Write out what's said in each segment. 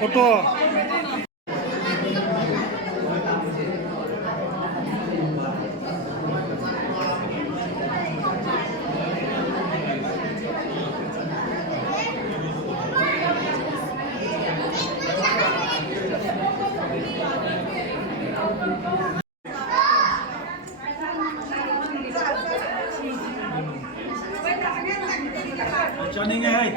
Foto. Cho nên nghe hay.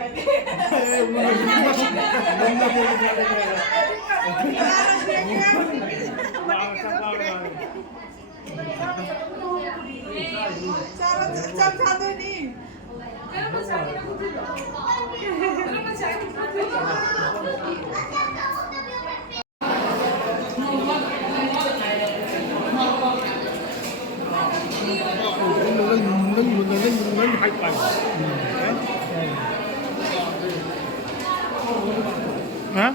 Mình hay phải. Hả?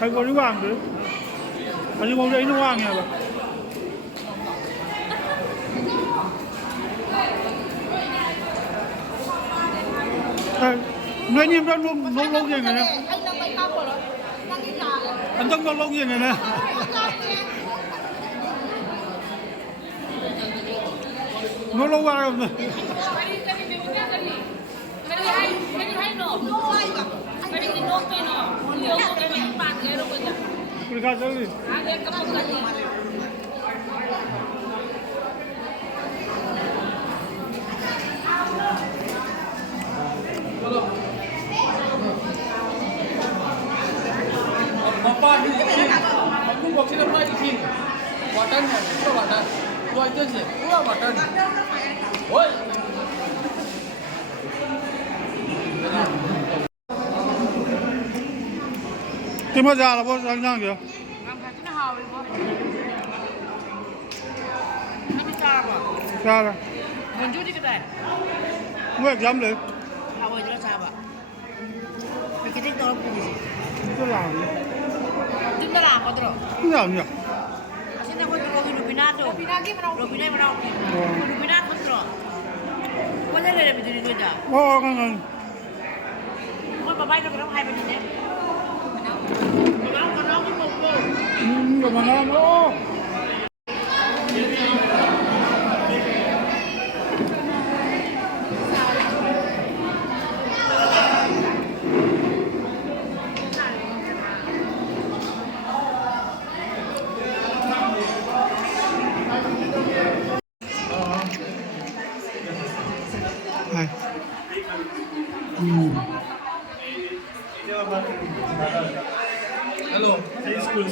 Hay có nước vàng đấy. Anh không thấy nước vàng nhỉ? Nói nghiêm ra lâu gì này nè. Anh Tân có lâu gì này nè. Nó lâu qua rồi. Terima kasih. Bapak di sini, aku boxing apa di sini? Watan ya, itu watan. Dua itu sih, dua watan. Oi. Cái mà già là bao nhiêu nhang kìa? Xa rồi. Mình chút đi cái này. Mua được lắm đấy. Hào rồi cho nó xa bà. Mày cái thích đó là gì? Tôi làm. Chúng ta làm có được. Cái làm nhỉ? Xin chào các bạn, Rubinat đâu? Rubinat mà đâu? Rubinat mất rồi. Có thể là mình đi được chưa? Con. Con bà bay nó hai bên đi nhé. Còn nó cái một cô. Rồi mà nó. Hai. Hello.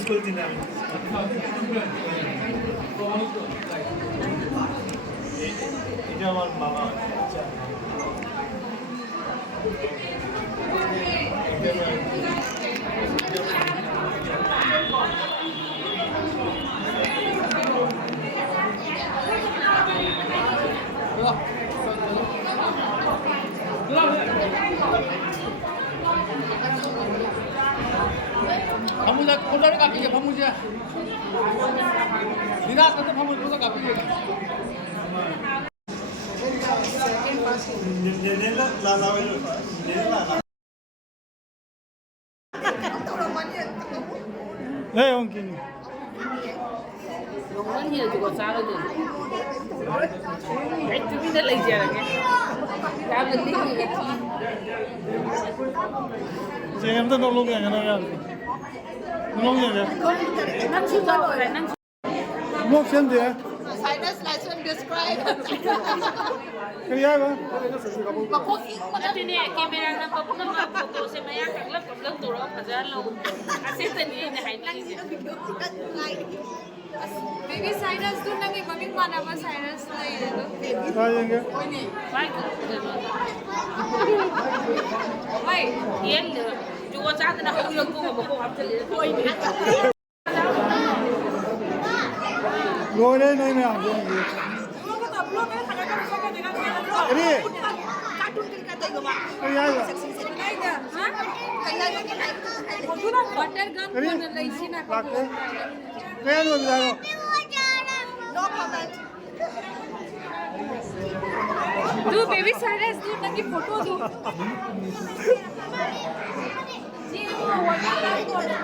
School din namin. Ini আমার mama. 파무자 코자리 깎이게 파무자. 니나 사서 파무자 코자 깎이게. Nela la Nela. Hey, ông kia. Nó nhiều thì còn sao đâu được. Cái thứ biết lấy gì là cái. Tao được đi thì cái Chị em rất lâu rồi này em. Lâu rồi. năm chục rồi này năm. Một xem gì? Sinus lesson describe. Cái gì vậy? Mà có ý mà Tapi ni kamera na pa pun na photo se maya kaglap kaglap turo pajan lo. Asin tani na hai ni. baby sinus tu nang maming mana ba sinus na ito. Kayaknya. Bai ko. Why? Yen le. Juwa cha na ko lo ko ko hap tele ko ni. Rồi đây này nào. Cái gì? Cái gì vậy? Water gun ko na lai sina ko. Kaya ano ba? No comment तू baby Cyrus तू नंगी फोटो दो जी वो वाटर